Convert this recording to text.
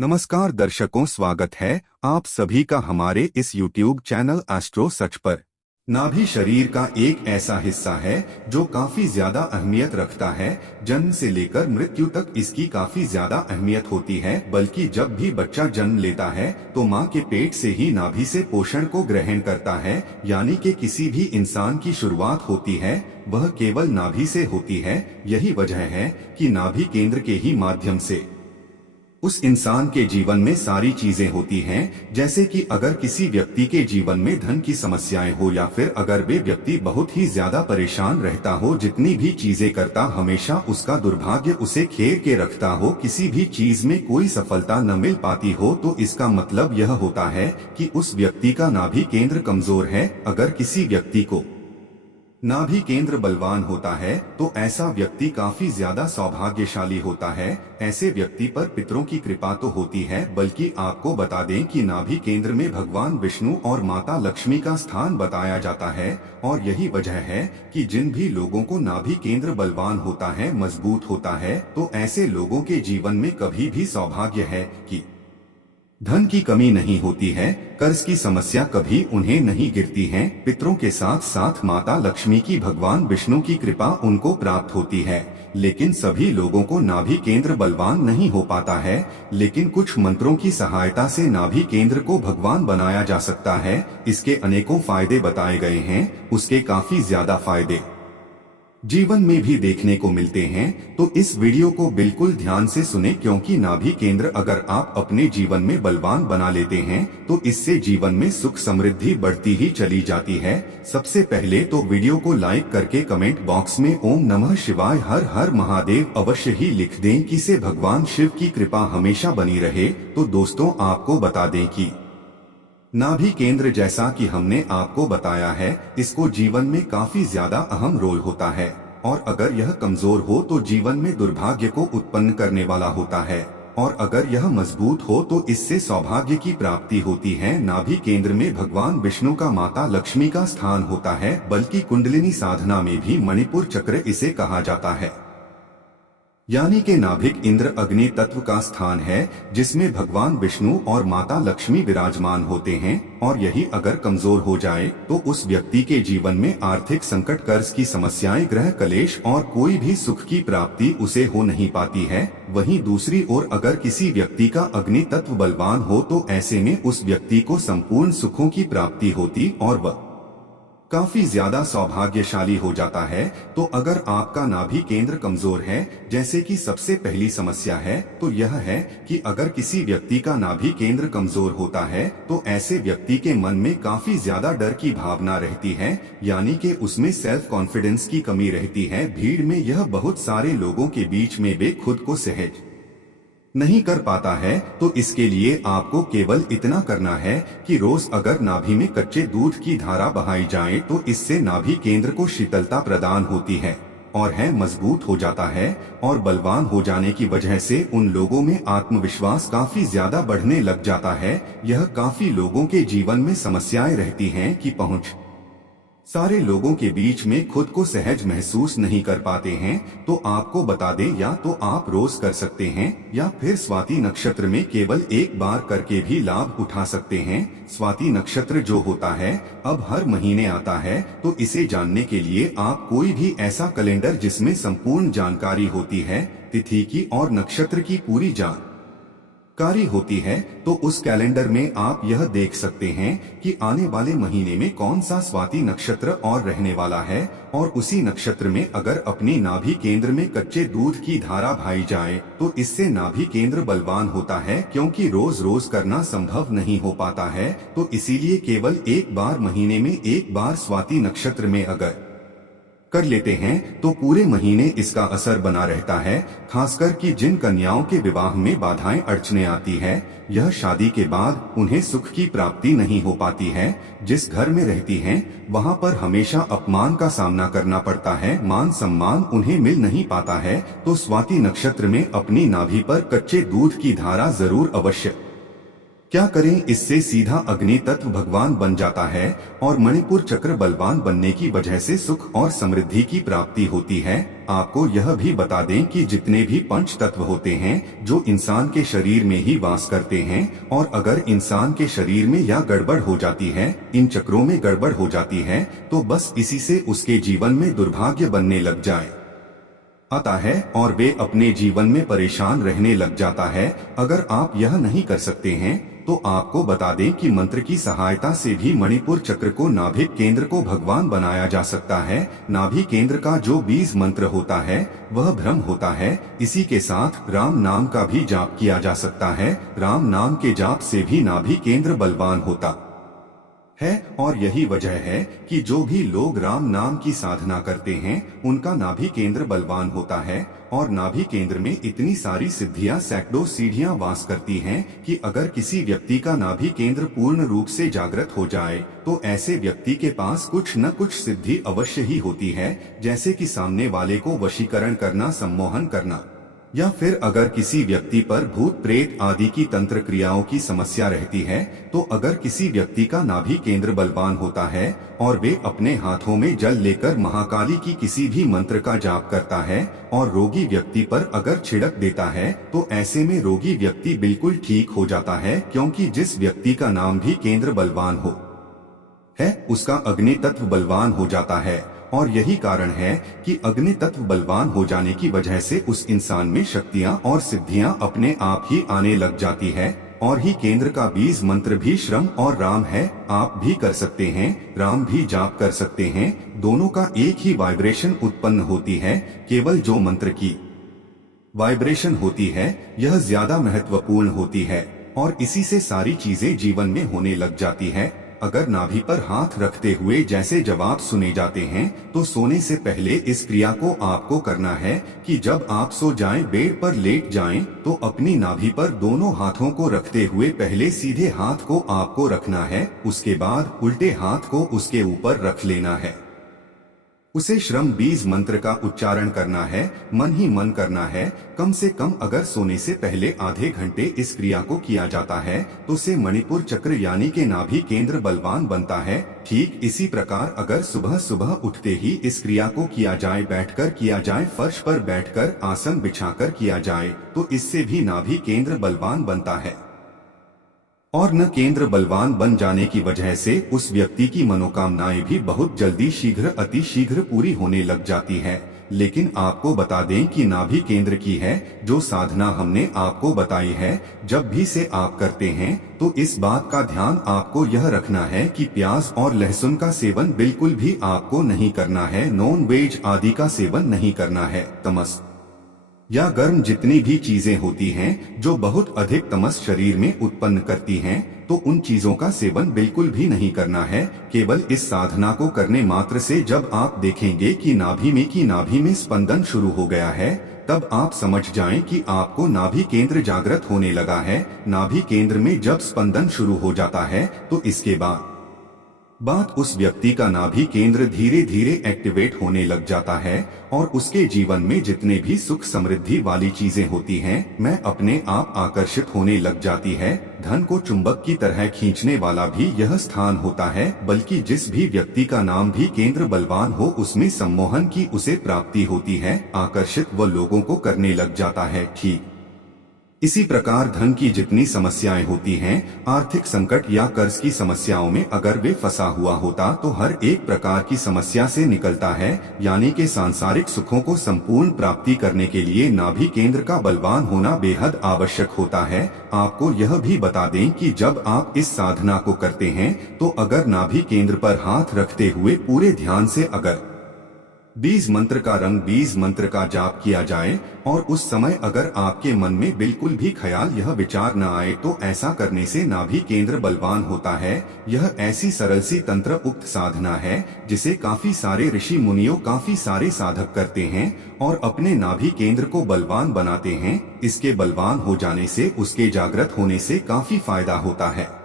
नमस्कार दर्शकों, स्वागत है आप सभी का हमारे इस YouTube चैनल एस्ट्रो सच पर। नाभि शरीर का एक ऐसा हिस्सा है जो काफी ज्यादा अहमियत रखता है। जन्म से लेकर मृत्यु तक इसकी काफी ज्यादा अहमियत होती है। बल्कि जब भी बच्चा जन्म लेता है तो माँ के पेट से ही नाभि से पोषण को ग्रहण करता है। यानी कि किसी भी इंसान की शुरुआत होती है वह केवल नाभि से होती है। यही वजह है कि नाभि केंद्र के ही माध्यम से उस इंसान के जीवन में सारी चीजें होती हैं। जैसे कि अगर किसी व्यक्ति के जीवन में धन की समस्याएं हो या फिर अगर वे व्यक्ति बहुत ही ज्यादा परेशान रहता हो, जितनी भी चीजें करता हमेशा उसका दुर्भाग्य उसे घेर के रखता हो, किसी भी चीज में कोई सफलता न मिल पाती हो, तो इसका मतलब यह होता है कि उस व्यक्ति का नाभि केंद्र कमजोर है। अगर किसी व्यक्ति को नाभि केंद्र बलवान होता है तो ऐसा व्यक्ति काफी ज्यादा सौभाग्यशाली होता है। ऐसे व्यक्ति पर पितरों की कृपा तो होती है, बल्कि आपको बता दें कि नाभि केंद्र में भगवान विष्णु और माता लक्ष्मी का स्थान बताया जाता है। और यही वजह है कि जिन भी लोगों को नाभि केंद्र बलवान होता है, मजबूत होता है, तो ऐसे लोगों के जीवन में कभी भी सौभाग्य है कि धन की कमी नहीं होती है, कर्ज की समस्या कभी उन्हें नहीं गिरती है। पितरों के साथ साथ माता लक्ष्मी की, भगवान विष्णु की कृपा उनको प्राप्त होती है। लेकिन सभी लोगों को नाभि केंद्र बलवान नहीं हो पाता है। लेकिन कुछ मंत्रों की सहायता से नाभि केंद्र को भगवान बनाया जा सकता है। इसके अनेकों फायदे बताए गए हैं। उसके काफी ज्यादा फायदे जीवन में भी देखने को मिलते हैं। तो इस वीडियो को बिल्कुल ध्यान से सुने, क्योंकि नाभि केंद्र अगर आप अपने जीवन में बलवान बना लेते हैं तो इससे जीवन में सुख समृद्धि बढ़ती ही चली जाती है। सबसे पहले तो वीडियो को लाइक करके कमेंट बॉक्स में ओम नमः शिवाय हर हर महादेव अवश्य ही लिख दें, कि से भगवान शिव की कृपा हमेशा बनी रहे। तो दोस्तों, आपको बता दें कि नाभि केंद्र, जैसा कि हमने आपको बताया है, इसको जीवन में काफी ज्यादा अहम रोल होता है। और अगर यह कमजोर हो तो जीवन में दुर्भाग्य को उत्पन्न करने वाला होता है। और अगर यह मजबूत हो तो इससे सौभाग्य की प्राप्ति होती है। नाभि केंद्र में भगवान विष्णु का, माता लक्ष्मी का स्थान होता है। बल्कि कुंडलिनी साधना में भी मणिपुर चक्र इसे कहा जाता है। यानी कि नाभिक इंद्र अग्नि तत्व का स्थान है, जिसमें भगवान विष्णु और माता लक्ष्मी विराजमान होते हैं। और यही अगर कमजोर हो जाए तो उस व्यक्ति के जीवन में आर्थिक संकट, कर्ज की समस्याएं, ग्रह कलेश और कोई भी सुख की प्राप्ति उसे हो नहीं पाती है। वहीं दूसरी ओर अगर किसी व्यक्ति का अग्नि तत्व बलवान हो तो ऐसे में उस व्यक्ति को संपूर्ण सुखों की प्राप्ति होती और वह काफी ज्यादा सौभाग्यशाली हो जाता है। तो अगर आपका नाभि केंद्र कमजोर है, जैसे कि सबसे पहली समस्या है, तो यह है कि अगर किसी व्यक्ति का नाभि केंद्र कमजोर होता है तो ऐसे व्यक्ति के मन में काफी ज्यादा डर की भावना रहती है। यानी कि उसमें सेल्फ कॉन्फिडेंस की कमी रहती है। भीड़ में यह बहुत सारे लोगों के बीच में वे खुद को सहज नहीं कर पाता है। तो इसके लिए आपको केवल इतना करना है कि रोज अगर नाभि में कच्चे दूध की धारा बहाई जाए तो इससे नाभि केंद्र को शीतलता प्रदान होती है और है मजबूत हो जाता है। और बलवान हो जाने की वजह से उन लोगों में आत्मविश्वास काफी ज्यादा बढ़ने लग जाता है। यह काफी लोगों के जीवन में समस्याएं रहती हैं कि पहुंच सारे लोगों के बीच में खुद को सहज महसूस नहीं कर पाते हैं। तो आपको बता दें, या तो आप रोज कर सकते हैं या फिर स्वाति नक्षत्र में केवल एक बार करके भी लाभ उठा सकते हैं। स्वाति नक्षत्र जो होता है अब हर महीने आता है, तो इसे जानने के लिए आप कोई भी ऐसा कैलेंडर जिसमें संपूर्ण जानकारी होती है, तिथि की और नक्षत्र की पूरी जानकारी होती है, तो उस कैलेंडर में आप यह देख सकते हैं कि आने वाले महीने में कौन सा स्वाति नक्षत्र और रहने वाला है। और उसी नक्षत्र में अगर अपनी नाभि केंद्र में कच्चे दूध की धारा बहाई जाए तो इससे नाभि केंद्र बलवान होता है, क्योंकि रोज रोज करना संभव नहीं हो पाता है। तो इसीलिए केवल एक बार महीने में एक बार स्वाति नक्षत्र में अगर कर लेते हैं तो पूरे महीने इसका असर बना रहता है। खासकर कि जिन कन्याओं के विवाह में बाधाएं अड़चने आती है, यह शादी के बाद उन्हें सुख की प्राप्ति नहीं हो पाती है, जिस घर में रहती हैं वहां पर हमेशा अपमान का सामना करना पड़ता है, मान सम्मान उन्हें मिल नहीं पाता है, तो स्वाति नक्षत्र में अपनी नाभि पर कच्चे दूध की धारा जरूर अवश्य क्या करें? इससे सीधा अग्नि तत्व भगवान बन जाता है और मणिपुर चक्र बलवान बनने की वजह से सुख और समृद्धि की प्राप्ति होती है। आपको यह भी बता दें कि जितने भी पंच तत्व होते हैं जो इंसान के शरीर में ही वास करते हैं, और अगर इंसान के शरीर में या गड़बड़ हो जाती है, इन चक्रों में गड़बड़ हो जाती है, तो बस इसी से उसके जीवन में दुर्भाग्य बनने लग आता है और वे अपने जीवन में परेशान रहने लग जाता है। अगर आप यह नहीं कर सकते हैं तो आपको बता दें कि मंत्र की सहायता से भी मणिपुर चक्र को नाभिक केंद्र को भगवान बनाया जा सकता है। नाभि केंद्र का जो बीज मंत्र होता है वह ब्रह्म होता है। इसी के साथ राम नाम का भी जाप किया जा सकता है। राम नाम के जाप से भी नाभि केंद्र बलवान होता है और यही वजह है कि जो भी लोग राम नाम की साधना करते हैं उनका नाभि केंद्र बलवान होता है। और नाभि केंद्र में इतनी सारी सिद्धियां, सैकड़ों सीढ़ियां वास करती हैं कि अगर किसी व्यक्ति का नाभि केंद्र पूर्ण रूप से जागृत हो जाए तो ऐसे व्यक्ति के पास कुछ न कुछ सिद्धि अवश्य ही होती है। जैसे कि सामने वाले को वशीकरण करना, सम्मोहन करना, या फिर अगर किसी व्यक्ति पर भूत प्रेत आदि की तंत्र क्रियाओं की समस्या रहती है, तो अगर किसी व्यक्ति का नाभि केंद्र बलवान होता है और वे अपने हाथों में जल लेकर महाकाली की किसी भी मंत्र का जाप करता है और रोगी व्यक्ति पर अगर छिड़क देता है, तो ऐसे में रोगी व्यक्ति बिल्कुल ठीक हो जाता है, क्योंकि जिस व्यक्ति का नाम भी केंद्र बलवान हो है उसका अग्नि तत्व बलवान हो जाता है। और यही कारण है कि अग्नि तत्व बलवान हो जाने की वजह से उस इंसान में शक्तियां और सिद्धियां अपने आप ही आने लग जाती है। और ही केंद्र का बीज मंत्र भी श्रम और राम है। आप भी कर सकते हैं, राम भी जाप कर सकते हैं। दोनों का एक ही वाइब्रेशन उत्पन्न होती है। केवल जो मंत्र की वाइब्रेशन होती है यह ज्यादा महत्वपूर्ण होती है और इसी से सारी चीजें जीवन में होने लग जाती है। अगर नाभि पर हाथ रखते हुए जैसे जवाब सुने जाते हैं तो सोने से पहले इस क्रिया को आपको करना है कि जब आप सो जाएं, बेड पर लेट जाएं, तो अपनी नाभि पर दोनों हाथों को रखते हुए पहले सीधे हाथ को आपको रखना है, उसके बाद उल्टे हाथ को उसके ऊपर रख लेना है। उसे श्रम बीज मंत्र का उच्चारण करना है, मन ही मन करना है। कम से कम अगर सोने से पहले आधे घंटे इस क्रिया को किया जाता है तो से मणिपुर चक्र यानी के नाभि केंद्र बलवान बनता है। ठीक इसी प्रकार अगर सुबह सुबह उठते ही इस क्रिया को किया जाए, बैठकर किया जाए, फर्श पर बैठकर आसन बिछाकर किया जाए, तो इससे भी नाभि केंद्र बलवान बनता है। और न केंद्र बलवान बन जाने की वजह से उस व्यक्ति की मनोकामनाएं भी बहुत जल्दी शीघ्र अति शीघ्र पूरी होने लग जाती है। लेकिन आपको बता दें कि नाभि केंद्र की है जो साधना हमने आपको बताई है, जब भी से आप करते हैं तो इस बात का ध्यान आपको यह रखना है कि प्याज और लहसुन का सेवन बिल्कुल भी आपको नहीं करना है। नॉन वेज आदि का सेवन नहीं करना है। तमस या गर्म जितनी भी चीजें होती हैं जो बहुत अधिक तमस शरीर में उत्पन्न करती हैं, तो उन चीजों का सेवन बिल्कुल भी नहीं करना है। केवल इस साधना को करने मात्र से जब आप देखेंगे कि नाभि में स्पंदन शुरू हो गया है, तब आप समझ जाएं कि आपको नाभि केंद्र जागृत होने लगा है। नाभि केंद्र में जब स्पंदन शुरू हो जाता है तो इसके बाद उस व्यक्ति का नाभि केंद्र धीरे धीरे एक्टिवेट होने लग जाता है और उसके जीवन में जितने भी सुख समृद्धि वाली चीजें होती हैं, मैं अपने आप आकर्षित होने लग जाती है। धन को चुंबक की तरह खींचने वाला भी यह स्थान होता है, बल्कि जिस भी व्यक्ति का नाम भी केंद्र बलवान हो उसमें सम्मोहन की उसे प्राप्ति होती है, आकर्षित वो लोगों को करने लग जाता है। ठीक इसी प्रकार धन की जितनी समस्याएं होती हैं, आर्थिक संकट या कर्ज की समस्याओं में अगर वे फंसा हुआ होता तो हर एक प्रकार की समस्या से निकलता है। यानी कि सांसारिक सुखों को संपूर्ण प्राप्ति करने के लिए नाभि केंद्र का बलवान होना बेहद आवश्यक होता है। आपको यह भी बता दें कि जब आप इस साधना को करते हैं तो अगर नाभि केंद्र पर हाथ रखते हुए पूरे ध्यान से अगर बीज मंत्र का रंग बीज मंत्र का जाप किया जाए और उस समय अगर आपके मन में बिल्कुल भी ख्याल यह विचार न आए, तो ऐसा करने से नाभि केंद्र बलवान होता है। यह ऐसी सरल सी तंत्र उक्त साधना है जिसे काफी सारे ऋषि मुनियों, काफी सारे साधक करते हैं और अपने नाभि केंद्र को बलवान बनाते हैं। इसके बलवान हो जाने से, उसके जागृत होने से काफी फायदा होता है।